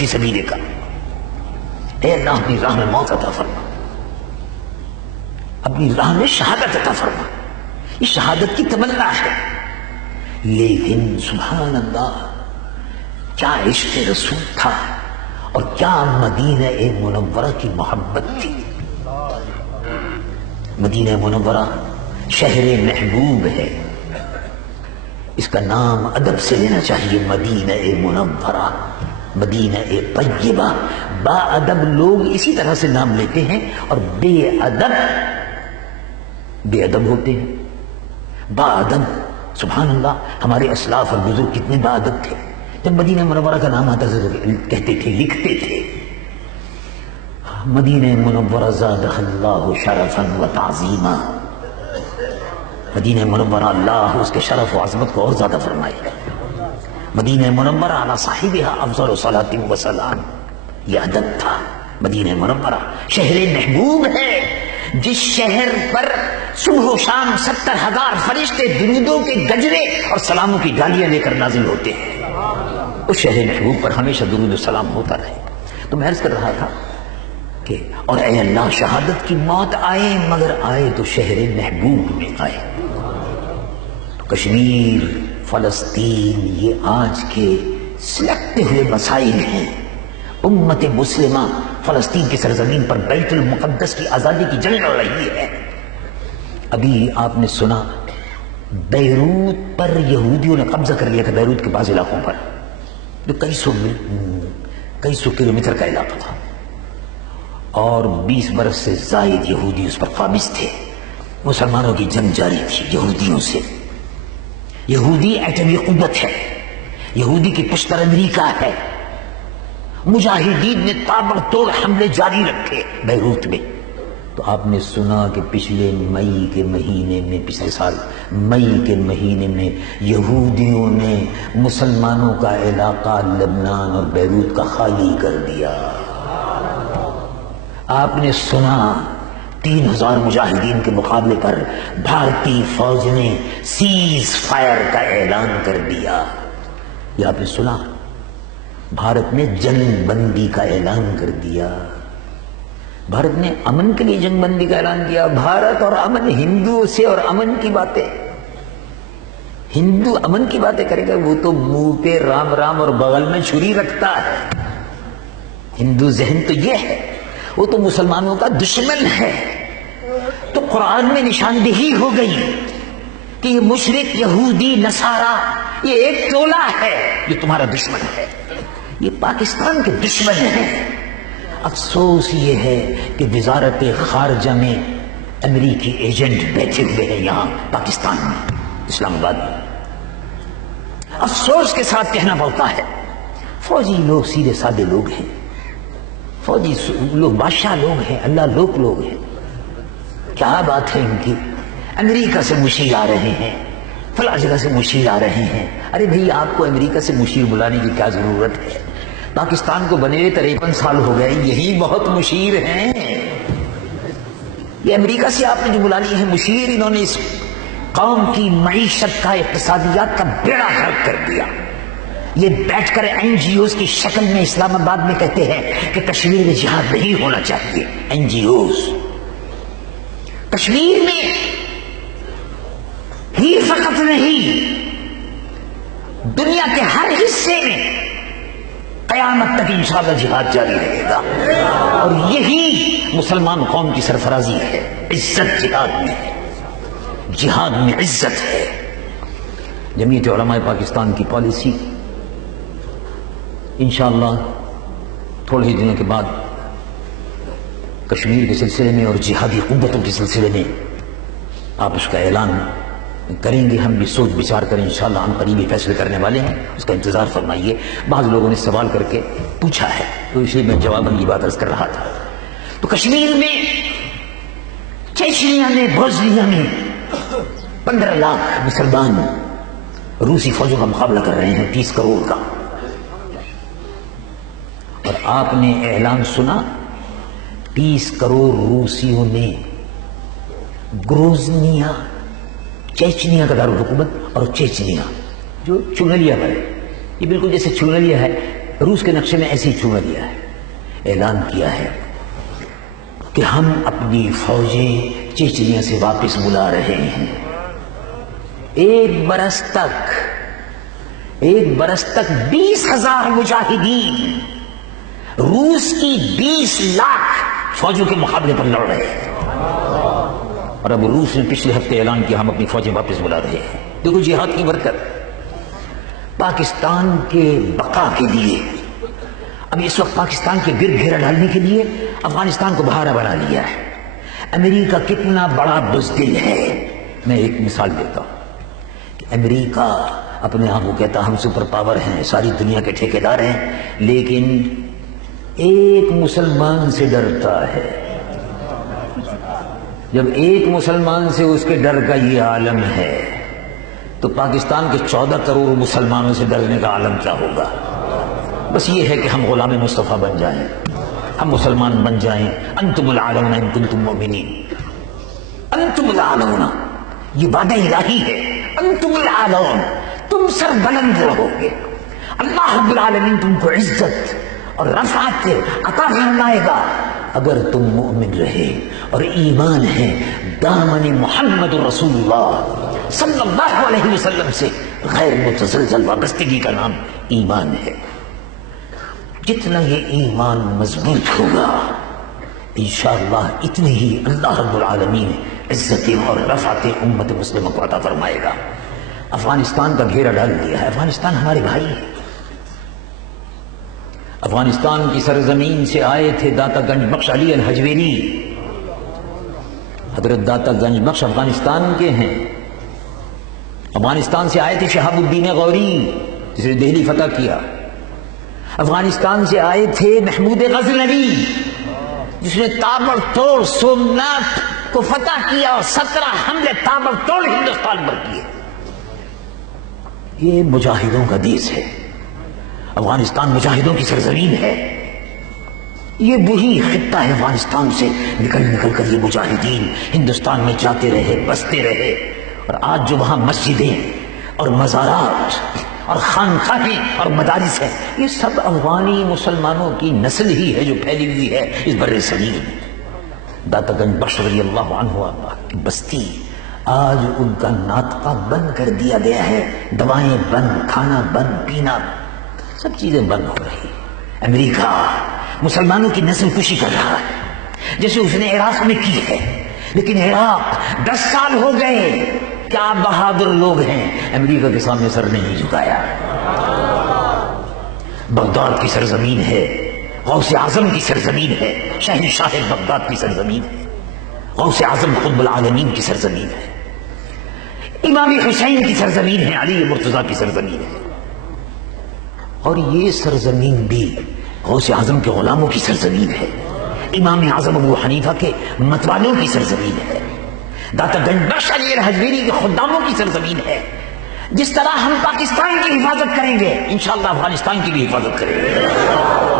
فی سبیلک کا، اے اللہ اپنی راہ میں موت عطا فرما، اپنی راہ میں شہادت عطا فرما. یہ شہادت کی تمنا ہے. لیکن سبحان اللہ کیا عشق رسول تھا اور کیا مدینہ منورہ کی محبت تھی. مدینہ منورہ شہر محبوب ہے، اس کا نام ادب سے لینا چاہیے. مدینہ منورہ، مدینہ طیبہ. با ادب لوگ اسی طرح سے نام لیتے ہیں اور بے ادب ہوتے ہیں. با ادب سبحان اللہ. ہمارے اسلاف اور بزرگ کتنے با ادب تھے. جب مدینہ منورہ کا نام آتا تھا کہتے تھے، لکھتے تھے مدینہ منورہ زادہ اللہ شرفا و تعظیما. مدینہ منورہ اللہ اس کے شرف و عظمت کو اور زیادہ فرمائے. مدینہ منورہ علی صاحبہا افضل صلاۃ و سلام. یہ ادب تھا. مدینہ منورہ شہر محبوب ہے، جس شہر پر صبح و شام 70,000 فرشتے درودوں کے گجرے اور سلاموں کی ڈالیاں لے کر نازل ہوتے ہیں. اس شہر محبوب پر ہمیشہ درود و سلام ہوتا رہے. تو میں عرض کر رہا تھا کہ اور اے اللہ شہادت کی موت آئے مگر آئے تو شہر محبوب میں آئے. تو کشمیر، فلسطین یہ آج کے سلگتے ہوئے مسائل ہیں. امت مسلمہ فلسطین کی سرزمین پر بیت المقدس کی آزادی کی جنگ لڑ رہی ہے. ابھی آپ نے سنا بیروت پر یہودیوں نے قبضہ کر لیا تھا. بیروت کے بعض علاقوں پر جو کئی سو کلومیٹر کا علاقہ تھا اور 20 برس سے زائد یہودی اس پر قابض تھے. مسلمانوں کی جنگ جاری تھی یہودیوں سے. یہودی ایٹمی قوت ہے، یہودی کی پشت پر امریکہ ہے. مجاہدین نے تابڑ توڑ حملے جاری رکھے بیروت میں. تو آپ نے سنا کہ پچھلے پچھلے سال مئی کے مہینے میں یہودیوں نے مسلمانوں کا علاقہ لبنان اور بیروت کا خالی کر دیا. آپ نے سنا 3,000 مجاہدین کے مقابلے پر بھارتی فوج نے سیز فائر کا اعلان کر دیا. یہ آپ نے سنا. بھارت نے جنگ بندی کا اعلان کر دیا. بھارت نے امن کے لیے جنگ بندی کا اعلان کیا. بھارت اور امن، ہندوؤں سے اور امن کی باتیں، ہندو امن کی باتیں کرے گا وہ تو منہ پہ رام رام اور بغل میں چھری رکھتا ہے. ہندو ذہن تو یہ ہے، وہ تو مسلمانوں کا دشمن ہے. تو قرآن میں نشاندہی ہو گئی کہ یہ مشرک یہودی نصارا یہ ایک ٹولہ ہے جو تمہارا دشمن ہے. یہ پاکستان کے دشمن ہیں. افسوس یہ ہے کہ وزارت خارجہ میں امریکی ایجنٹ بیٹھے ہوئے ہیں یہاں پاکستان میں، اسلام آباد میں. افسوس کے ساتھ کہنا پڑتا ہے فوجی لوگ سیدھے سادے لوگ ہیں، فوجی لوگ بادشاہ لوگ ہیں، اللہ لوگ ہیں. کیا بات ہے ان کی. امریکہ سے مشیر آ رہے ہیں، فلاں جگہ سے مشیر آ رہے ہیں. ارے بھئی آپ کو امریکہ سے مشیر بلانے کی کیا ضرورت ہے؟ پاکستان کو بنے 53 سال ہو گئے، یہی بہت مشیر ہیں. یہ امریکہ سے آپ نے جو بلا لی ہے مشیر، انہوں نے اس قوم کی معیشت کا، اقتصادیات کا بیڑا غرق کر دیا. یہ بیٹھ کر این جی اوز کی شکل میں اسلام آباد میں کہتے ہیں کہ کشمیر میں جہاد نہیں ہونا چاہیے. این جی اوز کشمیر میں ہی فقط نہیں، دنیا کے ہر حصے میں قیامت تک انشاءاللہ جہاد جاری رہے گا. اور یہی مسلمان قوم کی سرفرازی ہے. عزت جہاد میں ہے، جہاد میں عزت ہے. جمعیت علماء پاکستان کی پالیسی انشاءاللہ تھوڑے ہی دنوں کے بعد کشمیر کے سلسلے میں اور جہادی قوتوں کے سلسلے میں آپ اس کا اعلان کریں گے. ہم بھی سوچ بچار کر انشاءاللہ ہم قریبی فیصلے کرنے والے ہیں، اس کا انتظار فرمائیے. بعض لوگوں نے سوال کر کے پوچھا ہے تو اس لیے میں جواباً یہ بات عرض کر رہا تھا. تو کشمیر میں، چیچنیا میں، بوسنیا میں 15 لاکھ مسلمان روسی فوجوں کا مقابلہ کر رہے ہیں 30 کروڑ کا. اور آپ نے اعلان سنا 30 کروڑ روسیوں نے گروزنیا، چیچنیا کا دارالحکومت، اور چیچنیا جو چنگلیا ہے، یہ بالکل جیسے چنگلیا ہے روس کے نقشے میں ایسے ہی چوما دیا ہے، اعلان کیا ہے کہ ہم اپنی فوجیں چیچنیا سے واپس بلا رہے ہیں۔ ایک برس تک 20,000 مجاہدین روس کی 20 لاکھ فوجوں کے مقابلے پر لڑ رہے ہیں، اور اب روس نے پچھلے ہفتے اعلان کیا ہم اپنی فوجیں واپس بلا رہے ہیں۔ دیکھو جہاد کی برکت۔ پاکستان کے بقا کے لیے اب اس وقت پاکستان کے گرد گھیرا ڈالنے کے لیے افغانستان کو بہارا بنا لیا ہے۔ امریکہ کتنا بڑا بزدل ہے۔ میں ایک مثال دیتا ہوں کہ امریکہ اپنے آپ کو کہتا ہم سپر پاور ہیں، ساری دنیا کے ٹھیکیدار ہیں، لیکن ایک مسلمان سے ڈرتا ہے۔ جب ایک مسلمان سے اس کے ڈر کا یہ عالم ہے تو پاکستان کے 14 کروڑ مسلمانوں سے ڈرنے کا عالم کیا ہوگا؟ بس یہ ہے کہ ہم غلام مصطفیٰ بن جائیں، ہم مسلمان بن جائیں۔ انتم العالمون ان کنتم مؤمنین، انتم العالمون، یہ وعدہ الہی ہے۔ انتم العالمون، تم سر بلند رہو گے، اللہ رب العالمین تم کو عزت اور رفعت عطا فرمائے گا اگر تم مؤمن رہے اور ایمان ہے۔ دامن محمد رسول اللہ صلی اللہ علیہ وسلم سے غیر متزلزل وابستگی کا نام ایمان ہے۔ جتنا یہ ایمان مضبوط ہوگا انشاءاللہ اتنی ہی اللہ رب العالمین عزت اور رفعت امت مسلمہ کو عطا فرمائے گا۔ افغانستان کا گھیرا ڈال دیا ہے۔ افغانستان ہمارے بھائی ہے۔ افغانستان کی سرزمین سے آئے تھے داتا گنج بخش علی الحجویری۔ حضرت داتا گنج بخش افغانستان کے ہیں۔ افغانستان سے آئے تھے شہاب الدین غوری جس نے دہلی فتح کیا۔ افغانستان سے آئے تھے محمود غزنوی جس نے تابڑ توڑ سومناتھ کو فتح کیا اور 17 حملے تابڑ توڑ ہندوستان پر کیے۔ یہ مجاہدوں کا دیس ہے۔ افغانستان مجاہدوں کی سرزمین ہے۔ یہ وہی خطہ ہے، افغانستان سے نکل نکل کر یہ مجاہدین ہندوستان میں جاتے رہے، بستے رہے، اور آج جو وہاں مسجدیں اور مزارات اور خانقاہیں اور مدارس ہیں، یہ سب افغانی مسلمانوں کی نسل ہی ہے جو پھیلی ہوئی ہے اس بر صغیر میں۔ داتا گنج بخش رضی اللہ عنہ کی بستی آج ان کا ناطقہ بند کر دیا گیا ہے۔ دوائیں بند، کھانا بند، پینا، سب چیزیں بند ہو رہی۔ امریکہ مسلمانوں کی نسل کشی کر رہا ہے جیسے اس نے عراق میں کی ہے، لیکن عراق 10 سال ہو گئے، کیا بہادر لوگ ہیں، امریکہ کے سامنے سر نہیں جھکایا۔ بغداد کی سرزمین ہے، غوث اعظم کی سرزمین ہے، شہنشاہ بغداد کی سرزمین ہے، غوث اعظم قطب العالمین کی سرزمین ہے، امام حسین کی سرزمین ہے، علی مرتضیٰ کی سرزمین ہے، اور یہ سرزمین بھی غوث اعظم کے غلاموں کی سرزمین ہے، امام اعظم ابو حنیفہ کے متوالوں کی سرزمین ہے، داتا گنج بخش علی الحجویری کے خداموں کی سرزمین ہے۔ جس طرح ہم پاکستان کی حفاظت کریں گے انشاءاللہ افغانستان کی بھی حفاظت کریں گے۔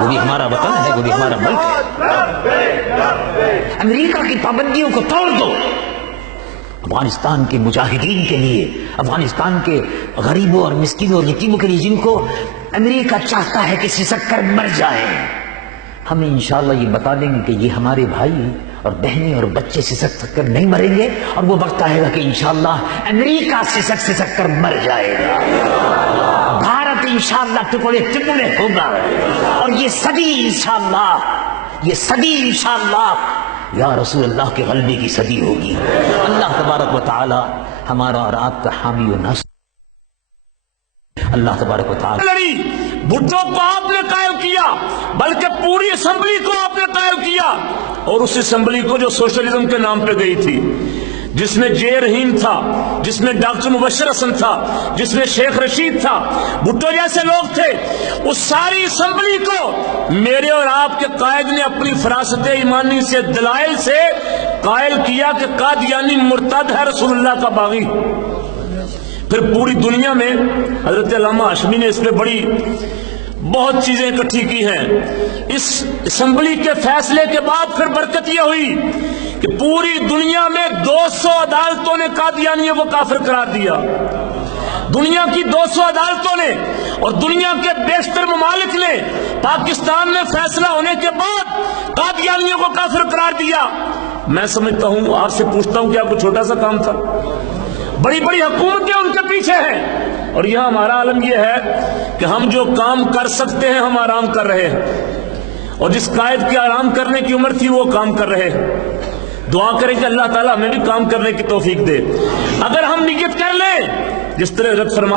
وہ بھی ہمارا وطن ہے، وہ بھی ہمارا ملک ہے۔ امریکہ کی پابندیوں کو توڑ دو۔ افغانستان کے مجاہدین کے لیے، افغانستان کے غریبوں اور مسکینوں اور یتیموں کے لیے جن کو امریکہ چاہتا ہے کہ سسک کر مر جائیں، ہم انشاءاللہ یہ بتا دیں گے کہ یہ ہمارے بھائی اور بہنیں اور بچے سسک کر نہیں مریں گے، اور وہ وقت آئے گا کہ انشاءاللہ امریکہ سسک کر مر جائے گا، بھارت انشاءاللہ ٹکڑے ٹکڑے ہوگا، اور یہ صدی انشاءاللہ یا رسول اللہ کے غلبے کی صدی ہوگی۔ اللہ تبارک و تعالی ہمارا اور آپ کا حامی و ناصر۔ اللہ تبارک و تعالی بھٹو کو آپ نے قائل کیا، بلکہ پوری اسمبلی کو آپ نے قائل کیا، اور اس اسمبلی کو جو سوشلزم کے نام پہ گئی تھی، جس میں جے رحیم تھا، جس میں ڈاکٹر مبشر حسن تھا، جس میں شیخ رشید تھا، بھٹو جیسے لوگ تھے، اس ساری اسمبلی کو میرے اور آپ کے قائد نے اپنی فراست ایمانی سے، دلائل سے قائل کیا کہ قادیانی مرتد ہے، رسول اللہ کا باغی۔ پھر پوری دنیا میں حضرت علامہ ہاشمی نے اس پہ بہت چیزیں اکٹھی کی ہیں۔ اس اسمبلی کے فیصلے کے بعد پھر برکت یہ ہوئی کہ پوری دنیا میں 200 عدالتوں نے قادیانیوں کو کافر قرار دیا، دنیا کی 200 عدالتوں نے، اور دنیا کے بیشتر ممالک نے پاکستان میں فیصلہ ہونے کے بعد قادیانیوں کو کافر قرار دیا. میں سمجھتا ہوں، آپ سے پوچھتا ہوں، کیا کوئی چھوٹا سا کام تھا؟ بڑی بڑی حکومتیں ان کے پیچھے ہیں. اور یہاں ہمارا عالم یہ ہے کہ ہم جو کام کر سکتے ہیں ہم آرام کر رہے ہیں، اور جس قائد کی آرام کرنے کی عمر تھی وہ کام کر رہے ہیں. دعا کریں کہ اللہ تعالیٰ ہمیں بھی کام کرنے کی توفیق دے. اگر ہم نیت کر لیں جس طرح حضرت فرما